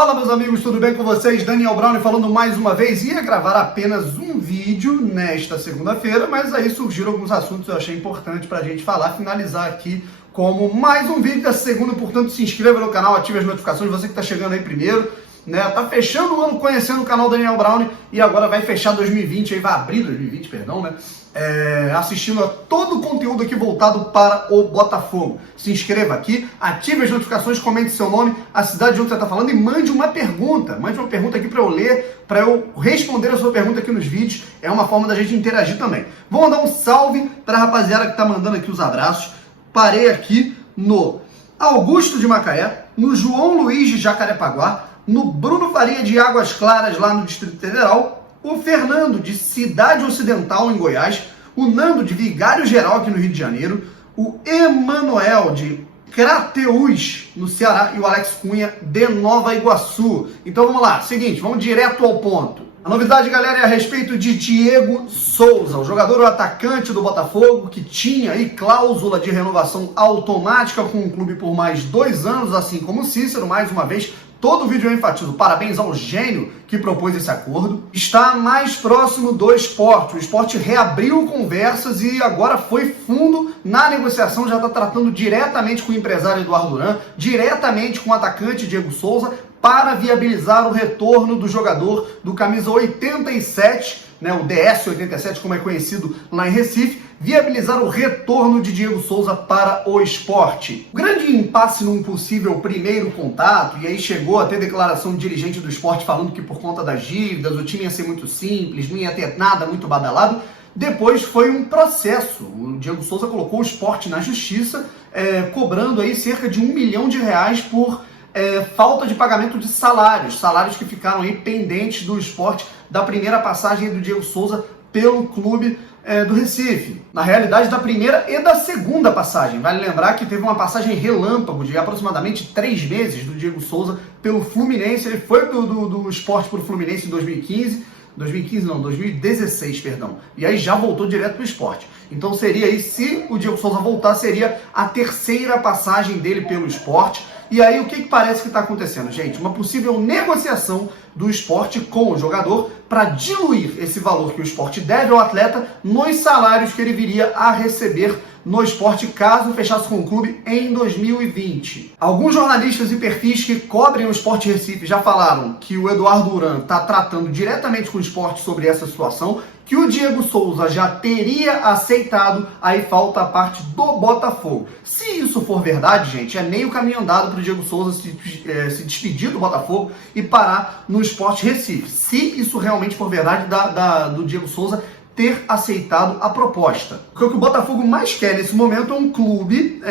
Fala, meus amigos, tudo bem com vocês? Daniel Brown falando mais uma vez. Ia gravar apenas um vídeo nesta segunda-feira, mas aí surgiram alguns assuntos que eu achei importante pra gente falar, finalizar aqui como mais um vídeo da segunda. Portanto, se inscreva no canal, ative as notificações, você que tá chegando aí primeiro, né? Tá fechando o ano conhecendo o canal Daniel Brown e agora vai fechar 2020, aí vai abrir 2020, perdão, né? Assistindo a todo o conteúdo aqui voltado para o Botafogo. Se inscreva aqui, ative as notificações, comente seu nome, a cidade de onde você está falando e mande uma pergunta. Mande uma pergunta aqui para eu ler, para eu responder a sua pergunta aqui nos vídeos. É uma forma da gente interagir também. Vou mandar um salve para a rapaziada que está mandando aqui os abraços. Parei aqui no Augusto de Macaé, no João Luiz de Jacarepaguá, no Bruno Faria de Águas Claras, lá no Distrito Federal, o Fernando de Cidade Ocidental, em Goiás, o Nando de Vigário Geral, aqui no Rio de Janeiro, o Emanuel de Crateús, no Ceará, e o Alex Cunha de Nova Iguaçu. Então vamos lá, seguinte, vamos direto ao ponto. A novidade, galera, é a respeito de Diego Souza, o jogador, o atacante do Botafogo, que tinha aí cláusula de renovação automática com o clube por mais 2 anos, assim como o Cícero. Mais uma vez, todo vídeo eu enfatizo, parabéns ao gênio que propôs esse acordo. Está mais próximo do Sport. O Sport reabriu conversas e agora foi fundo na negociação, já está tratando diretamente com o empresário Eduardo Duran, diretamente com o atacante Diego Souza, para viabilizar o retorno do jogador do camisa 87, né, o DS 87, como é conhecido lá em Recife, viabilizar o retorno de Diego Souza para o Sport. O grande impasse num possível primeiro contato, e aí chegou a ter declaração de dirigente do Sport falando que por conta das dívidas o time ia ser muito simples, não ia ter nada muito badalado. Depois foi um processo. O Diego Souza colocou o Sport na justiça, cobrando aí cerca de R$1 milhão por falta de pagamento de salários que ficaram aí pendentes do Sport da primeira passagem do Diego Souza pelo clube do Recife. Na realidade, da primeira e da segunda passagem. Vale lembrar que teve uma passagem relâmpago de aproximadamente 3 meses do Diego Souza pelo Fluminense. Ele foi do Sport para o Fluminense em 2016, perdão. E aí já voltou direto para o Sport. Então seria aí, se o Diego Souza voltar, seria a terceira passagem dele pelo Sport. E aí o que parece que está acontecendo, gente? Uma possível negociação do Sport com o jogador para diluir esse valor que o Sport deve ao atleta nos salários que ele viria a receber no Sport caso fechasse com o clube em 2020. Alguns jornalistas e perfis que cobrem o Sport Recife já falaram que o Eduardo Duran está tratando diretamente com o Sport sobre essa situação, que o Diego Souza já teria aceitado, aí falta a parte do Botafogo. Se isso for verdade, gente, é meio caminho andado para o Diego Souza se despedir do Botafogo e parar no Sport Recife. Se isso realmente for verdade do Diego Souza ter aceitado a proposta. O que o Botafogo mais quer nesse momento é um clube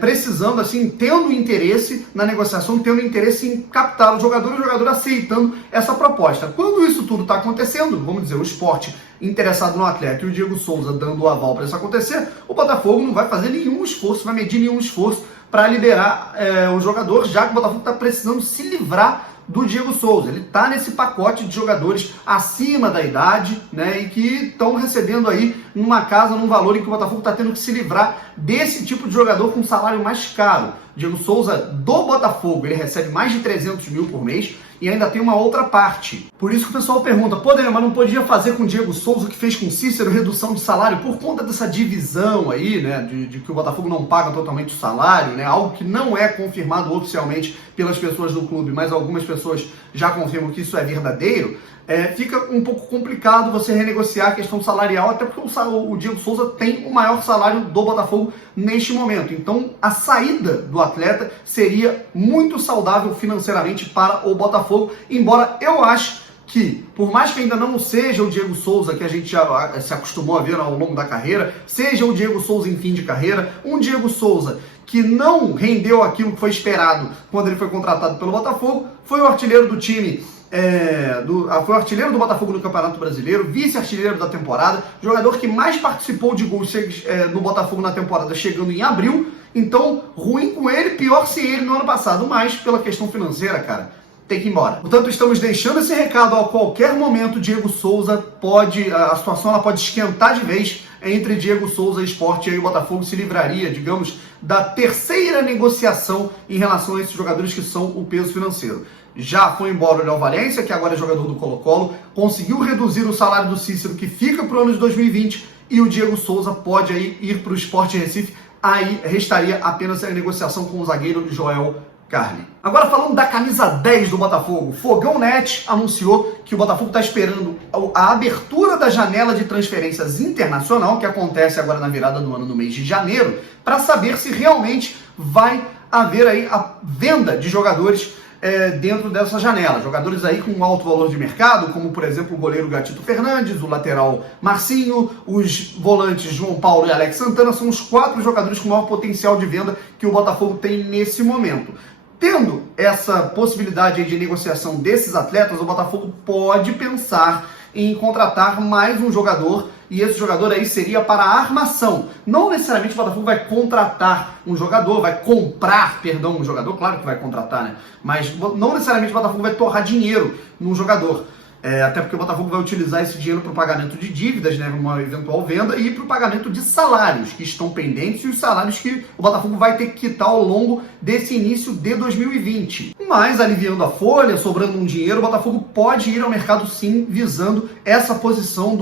precisando, assim, tendo interesse na negociação, tendo interesse em captar o jogador aceitando essa proposta. Quando isso tudo está acontecendo, vamos dizer, o Sport interessado no atleta e o Diego Souza dando o aval para isso acontecer, o Botafogo não vai fazer nenhum esforço, vai medir nenhum esforço para liberar o jogador, já que o Botafogo está precisando se livrar do Diego Souza. Ele está nesse pacote de jogadores acima da idade, né, e que estão recebendo aí numa casa, num valor em que o Botafogo está tendo que se livrar desse tipo de jogador com salário mais caro. Diego Souza do Botafogo, ele recebe mais de 300 mil por mês e ainda tem uma outra parte. Por isso que o pessoal pergunta, pô, Daniel, mas não podia fazer com o Diego Souza o que fez com o Cícero, redução de salário, por conta dessa divisão aí, né, de que o Botafogo não paga totalmente o salário, né, algo que não é confirmado oficialmente pelas pessoas do clube, mas algumas pessoas já confirmam que isso é verdadeiro. Fica um pouco complicado você renegociar a questão salarial, até porque o Diego Souza tem o maior salário do Botafogo neste momento. Então, a saída do atleta seria muito saudável financeiramente para o Botafogo, embora eu ache que, por mais que ainda não seja o Diego Souza que a gente já se acostumou a ver ao longo da carreira, seja o Diego Souza em fim de carreira, um Diego Souza que não rendeu aquilo que foi esperado quando ele foi contratado pelo Botafogo, foi o artilheiro do time, foi o artilheiro do Botafogo no Campeonato Brasileiro, vice-artilheiro da temporada, jogador que mais participou de gols no Botafogo na temporada, chegando em abril. Então, ruim com ele, pior sem ele no ano passado, mas pela questão financeira, cara, tem que ir embora. Portanto, estamos deixando esse recado. A qualquer momento, Diego Souza a situação ela pode esquentar de vez entre Diego Souza e Sport, e aí o Botafogo se livraria, digamos, da terceira negociação em relação a esses jogadores que são o peso financeiro. Já foi embora o Léo Valência, que agora é jogador do Colo-Colo, conseguiu reduzir o salário do Cícero, que fica para o ano de 2020, e o Diego Souza pode aí ir para o Sport Recife. Aí restaria apenas a negociação com o zagueiro Joel Carli. Agora falando da camisa 10 do Botafogo, Fogão Net anunciou que o Botafogo está esperando a abertura da janela de transferências internacional, que acontece agora na virada do ano, no mês de janeiro, para saber se realmente vai haver aí a venda de jogadores dentro dessa janela. Jogadores aí com alto valor de mercado, como por exemplo o goleiro Gatito Fernandes, o lateral Marcinho, os volantes João Paulo e Alex Santana, são os 4 jogadores com maior potencial de venda que o Botafogo tem nesse momento. Tendo essa possibilidade aí de negociação desses atletas, o Botafogo pode pensar em contratar mais um jogador, e esse jogador aí seria para a armação. Não necessariamente o Botafogo vai contratar um jogador, vai comprar, perdão, um jogador, claro que vai contratar, né? Mas não necessariamente o Botafogo vai torrar dinheiro num jogador. Até porque o Botafogo vai utilizar esse dinheiro para o pagamento de dívidas, né, uma eventual venda, e para o pagamento de salários que estão pendentes e os salários que o Botafogo vai ter que quitar ao longo desse início de 2020. Mas, aliviando a folha, sobrando um dinheiro, o Botafogo pode ir ao mercado sim, visando essa posição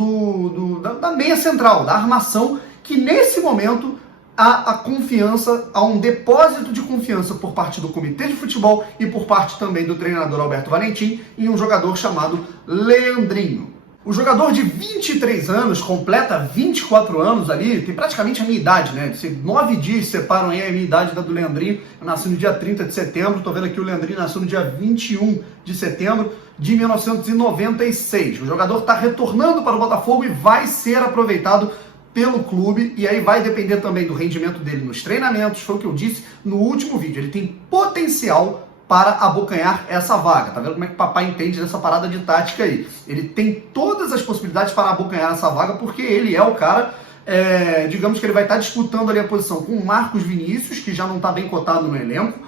da meia central, da armação, que nesse momento há a confiança, há um depósito de confiança por parte do comitê de futebol e por parte também do treinador Alberto Valentim em um jogador chamado Leandrinho. O jogador de 23 anos, completa 24 anos ali, tem praticamente a minha idade, né? 9 dias separam aí a minha idade da do Leandrinho. Eu nasci no dia 30 de setembro, tô vendo aqui o Leandrinho nasceu no dia 21 de setembro de 1996. O jogador está retornando para o Botafogo e vai ser aproveitado pelo clube, e aí vai depender também do rendimento dele nos treinamentos. Foi o que eu disse no último vídeo, ele tem potencial para abocanhar essa vaga. Tá vendo como é que o papai entende dessa parada de tática aí? Ele tem todas as possibilidades para abocanhar essa vaga, porque ele é o cara, digamos que ele vai estar disputando ali a posição com o Marcos Vinícius, que já não está bem cotado no elenco,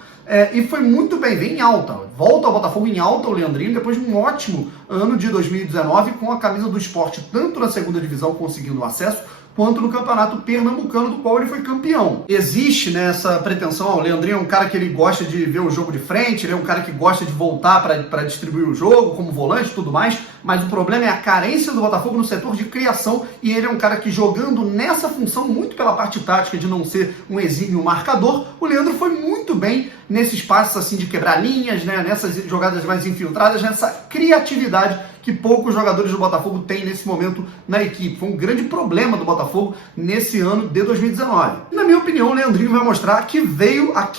e foi muito bem, vem em alta. Volta ao Botafogo em alta o Leandrinho, depois de um ótimo ano de 2019, com a camisa do Sport, tanto na segunda divisão conseguindo acesso, quanto no campeonato pernambucano, do qual ele foi campeão. Existe nessa pretensão, o Leandrinho é um cara que ele gosta de ver o jogo de frente, ele é um cara que gosta de voltar para distribuir o jogo, como volante e tudo mais, mas o problema é a carência do Botafogo no setor de criação, e ele é um cara que, jogando nessa função, muito pela parte tática de não ser um exímio marcador, o Leandro foi muito bem nesses passos assim de quebrar linhas, né, nessas jogadas mais infiltradas, nessa criatividade que poucos jogadores do Botafogo têm nesse momento na equipe. Foi um grande problema do Botafogo nesse ano de 2019. E, na minha opinião, o Leandrinho vai mostrar que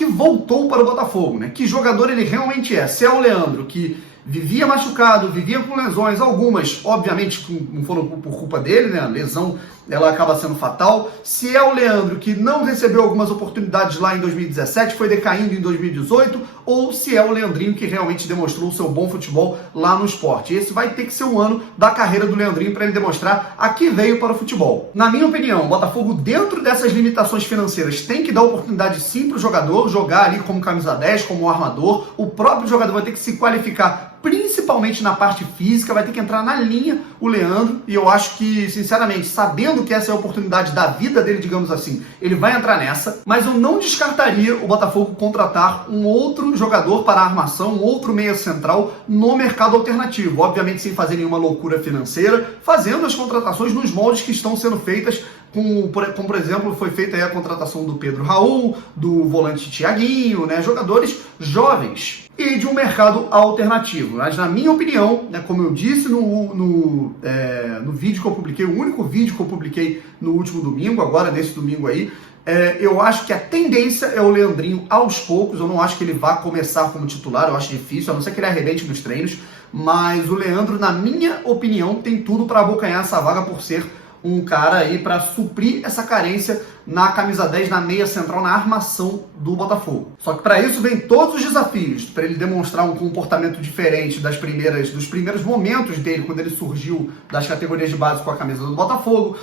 voltou para o Botafogo, né? Que jogador ele realmente é. Se é o Leandro que vivia machucado, vivia com lesões, algumas, obviamente, não foram por culpa dele, né? A lesão, ela acaba sendo fatal. Se é o Leandro que não recebeu algumas oportunidades lá em 2017, foi decaindo em 2018, ou se é o Leandrinho que realmente demonstrou o seu bom futebol lá no Sport. Esse vai ter que ser o ano da carreira do Leandrinho para ele demonstrar a que veio para o futebol. Na minha opinião, o Botafogo, dentro dessas limitações financeiras, tem que dar oportunidade sim para o jogador jogar ali como camisa 10, como armador. O próprio jogador vai ter que se qualificar principalmente na parte física, vai ter que entrar na linha o Leandro, e eu acho que, sinceramente, sabendo que essa é a oportunidade da vida dele, digamos assim, ele vai entrar nessa, mas eu não descartaria o Botafogo contratar um outro jogador para a armação, um outro meia central no mercado alternativo, obviamente sem fazer nenhuma loucura financeira, fazendo as contratações nos moldes que estão sendo feitas, como por exemplo, foi feita aí a contratação do Pedro Raul, do volante Thiaguinho, né, jogadores jovens, e de um mercado alternativo. Mas, na minha opinião, né, como eu disse no vídeo que eu publiquei, o único vídeo que eu publiquei no último domingo, agora nesse domingo aí, eu acho que a tendência é o Leandrinho aos poucos. Eu não acho que ele vá começar como titular, eu acho difícil, a não ser que ele arrebente nos treinos, mas o Leandro, na minha opinião, tem tudo para abocanhar essa vaga por ser um cara aí para suprir essa carência na camisa 10, na meia central, na armação do Botafogo. Só que para isso vem todos os desafios, para ele demonstrar um comportamento diferente dos primeiros momentos dele, quando ele surgiu das categorias de base com a camisa do Botafogo,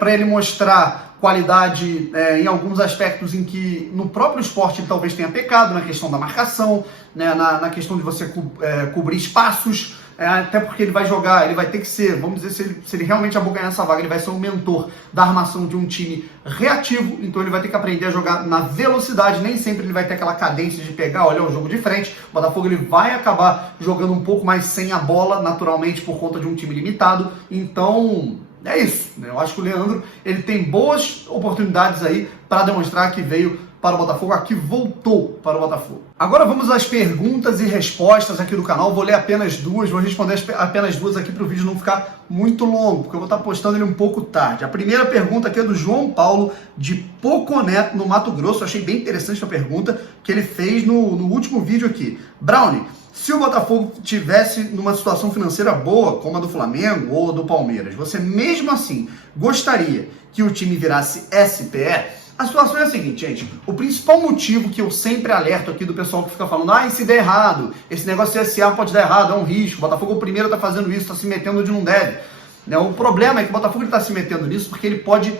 para ele mostrar qualidade em alguns aspectos em que no próprio esporte ele talvez tenha pecado, na questão da marcação, né, na questão de você cobrir espaços, até porque ele vai jogar, ele vai ter que ser, vamos dizer, se ele realmente abocanhar essa vaga, ele vai ser um mentor da armação de um time reativo, então ele vai ter que aprender a jogar na velocidade, nem sempre ele vai ter aquela cadência de pegar, olhar o jogo de frente. O Botafogo ele vai acabar jogando um pouco mais sem a bola, naturalmente, por conta de um time limitado, então é isso, né? Eu acho que o Leandro ele tem boas oportunidades aí para demonstrar que veio para o Botafogo, aqui voltou para o Botafogo. Agora vamos às perguntas e respostas aqui do canal. Vou ler apenas duas, vou responder apenas duas aqui para o vídeo não ficar muito longo, porque eu vou estar postando ele um pouco tarde. A primeira pergunta aqui é do João Paulo, de Poconé, no Mato Grosso. Eu achei bem interessante a pergunta que ele fez no último vídeo aqui. Brownie, se o Botafogo tivesse numa situação financeira boa, como a do Flamengo ou do Palmeiras, você mesmo assim gostaria que o time virasse SPE? A situação é a seguinte, gente, o principal motivo que eu sempre alerto aqui do pessoal que fica falando, e se der errado, esse negócio de SA pode dar errado, é um risco, o Botafogo primeiro está fazendo isso, está se metendo onde não deve. O problema é que o Botafogo está se metendo nisso porque ele pode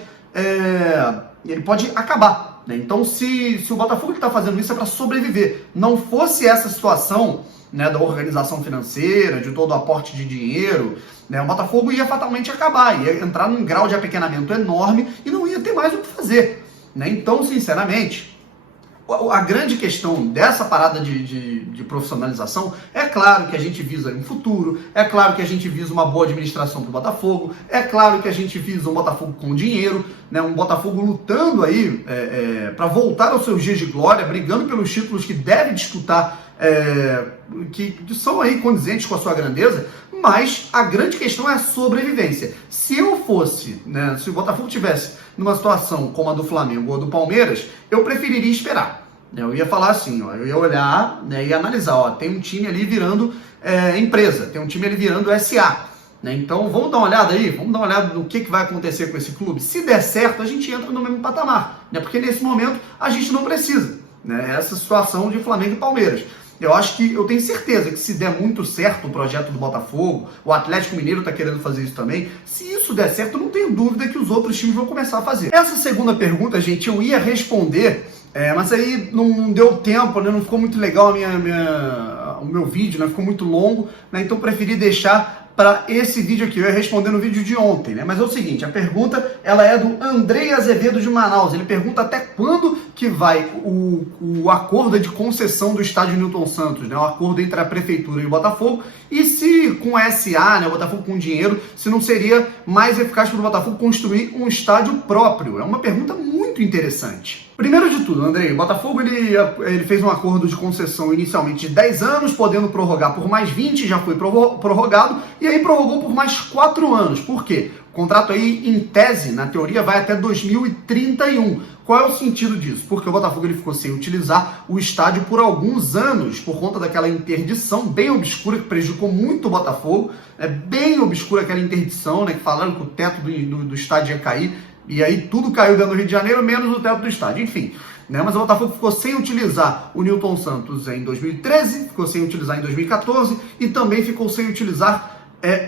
acabar. Então, se o Botafogo está fazendo isso é para sobreviver. Não fosse essa situação, da organização financeira, de todo o aporte de dinheiro, o Botafogo ia fatalmente acabar, ia entrar num grau de apequenamento enorme e não ia ter mais o que fazer. Então, sinceramente, a grande questão dessa parada de profissionalização, é claro que a gente visa um futuro, é claro que a gente visa uma boa administração para o Botafogo, é claro que a gente visa um Botafogo com dinheiro, um Botafogo lutando aí para voltar aos seus dias de glória, brigando pelos títulos que deve disputar, que são aí condizentes com a sua grandeza, mas a grande questão é a sobrevivência. Se eu fosse, se o Botafogo tivesse numa situação como a do Flamengo ou do Palmeiras, eu preferiria esperar. Eu ia falar assim, eu ia olhar e analisar, tem um time ali virando empresa, tem um time ali virando SA. Então vamos dar uma olhada aí, vamos dar uma olhada no que vai acontecer com esse clube. Se der certo, a gente entra no mesmo patamar, porque nesse momento a gente não precisa, essa situação de Flamengo e Palmeiras. Eu tenho certeza que se der muito certo o projeto do Botafogo, o Atlético Mineiro está querendo fazer isso também, se isso der certo, eu não tenho dúvida que os outros times vão começar a fazer. Essa segunda pergunta, gente, eu ia responder, mas aí não deu tempo, não ficou muito legal o meu vídeo, ficou muito longo, então preferi deixar para esse vídeo aqui. Eu ia responder no vídeo de ontem, mas é o seguinte, a pergunta ela é do Andrei Azevedo de Manaus. Ele pergunta até quando que vai o acordo de concessão do estádio Newton Santos, o acordo entre a prefeitura e o Botafogo, e se com a SA, o Botafogo com dinheiro, se não seria mais eficaz para o Botafogo construir um estádio próprio. É uma pergunta muito interessante. Primeiro de tudo, Andrei, o Botafogo ele fez um acordo de concessão inicialmente de 10 anos, podendo prorrogar por mais 20, já foi prorrogado, e aí prorrogou por mais 4 anos. Por quê? O contrato aí, em tese, na teoria, vai até 2031. Qual é o sentido disso? Porque o Botafogo ele ficou sem utilizar o estádio por alguns anos, por conta daquela interdição bem obscura que prejudicou muito o Botafogo. É bem obscura aquela interdição, que falaram que o teto do estádio ia cair, e aí tudo caiu dentro do Rio de Janeiro, menos o teto do estádio. Enfim, mas o Botafogo ficou sem utilizar o Newton Santos em 2013, ficou sem utilizar em 2014 e também ficou sem utilizar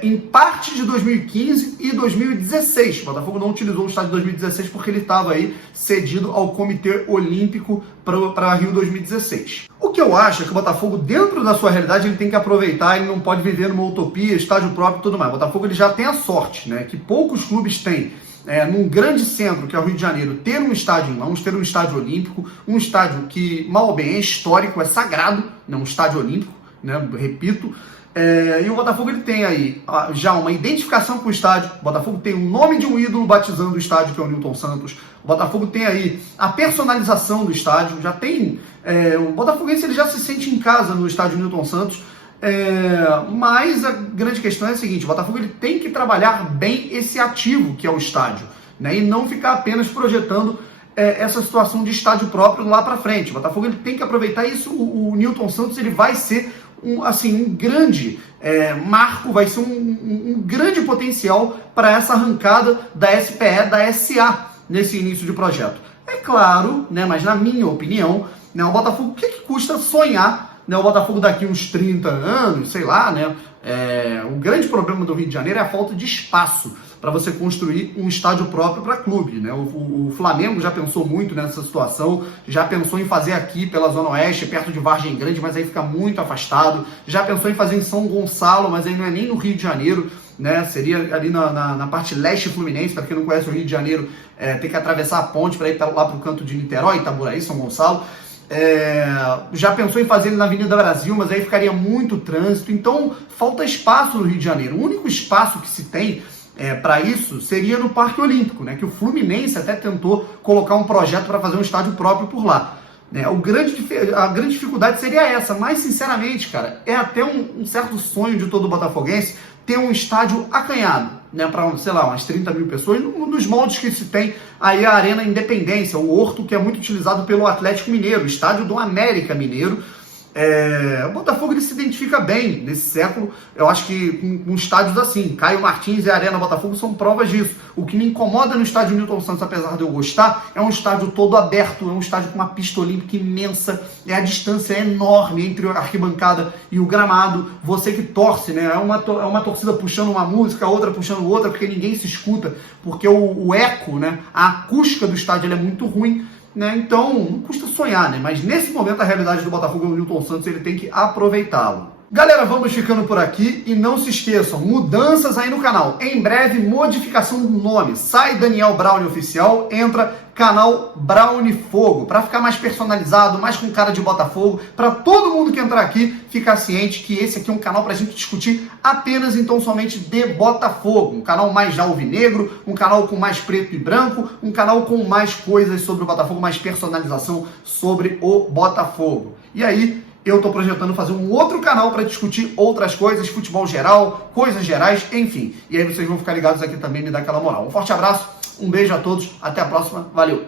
em parte de 2015 e 2016. O Botafogo não utilizou o estádio de 2016 porque ele estava aí cedido ao Comitê Olímpico para Rio 2016. O que eu acho é que o Botafogo, dentro da sua realidade, ele tem que aproveitar, ele não pode viver numa utopia, estádio próprio e tudo mais. O Botafogo ele já tem a sorte, que poucos clubes têm. Num grande centro, que é o Rio de Janeiro, ter um estádio em mãos, ter um estádio olímpico, um estádio que, mal ou bem, é histórico, é sagrado, um estádio olímpico, repito. E o Botafogo ele tem aí já uma identificação com o estádio. O Botafogo tem o nome de um ídolo batizando o estádio, que é o Newton Santos. O Botafogo tem aí a personalização do estádio. Já tem o botafoguense ele já se sente em casa no estádio Newton Santos. Mas a grande questão é a seguinte: o Botafogo ele tem que trabalhar bem esse ativo que é o estádio, e não ficar apenas projetando essa situação de estádio próprio lá para frente. O Botafogo ele tem que aproveitar isso. O Newton Santos ele vai ser um grande marco, vai ser um grande potencial para essa arrancada da SPE, da SA, nesse início de projeto. É claro, mas na minha opinião, o Botafogo, o que custa sonhar, o Botafogo daqui uns 30 anos, sei lá, o grande problema do Rio de Janeiro é a falta de espaço. para você construir um estádio próprio para clube, né? O Flamengo já pensou muito nessa situação, já pensou em fazer aqui pela Zona Oeste, perto de Vargem Grande, mas aí fica muito afastado, já pensou em fazer em São Gonçalo, mas aí não é nem no Rio de Janeiro, né? Seria ali na parte leste fluminense. Para quem não conhece o Rio de Janeiro, tem que atravessar a ponte para ir lá para o canto de Niterói, Itaboraí, São Gonçalo. Já pensou em fazer ele na Avenida Brasil, mas aí ficaria muito trânsito, então falta espaço no Rio de Janeiro. O único espaço que se tem para isso seria no Parque Olímpico, né? Que o Fluminense até tentou colocar um projeto para fazer um estádio próprio por lá. A grande dificuldade seria essa, mas sinceramente, cara, é até um certo sonho de todo botafoguense ter um estádio acanhado, né, para, sei lá, umas 30 mil pessoas, nos moldes que se tem aí a Arena Independência, o Horto, que é muito utilizado pelo Atlético Mineiro, o estádio do América Mineiro. O Botafogo ele se identifica bem nesse século, eu acho que com estádios assim, Caio Martins e a Arena Botafogo são provas disso. O que me incomoda no estádio Newton Santos, apesar de eu gostar, é um estádio todo aberto, é um estádio com uma pista olímpica imensa, a distância é enorme entre a arquibancada e o gramado, você que torce, né? É uma torcida puxando uma música, a outra puxando outra, porque ninguém se escuta, porque o eco, né? A acústica do estádio ele é muito ruim, né? Então, não custa sonhar, né? Mas nesse momento a realidade do Botafogo é o Newton Santos, ele tem que aproveitá-lo. Galera, vamos ficando por aqui e não se esqueçam, mudanças aí no canal. Em breve, modificação do nome. Sai Daniel Browne Oficial, entra canal Browne Fogo, para ficar mais personalizado, mais com cara de Botafogo, para todo mundo que entrar aqui ficar ciente que esse aqui é um canal para a gente discutir apenas, então, somente de Botafogo. Um canal mais alvinegro, um canal com mais preto e branco, um canal com mais coisas sobre o Botafogo, mais personalização sobre o Botafogo. E aí, eu estou projetando fazer um outro canal para discutir outras coisas, futebol geral, coisas gerais, enfim. E aí vocês vão ficar ligados aqui também, me dá aquela moral. Um forte abraço, um beijo a todos, até a próxima, valeu!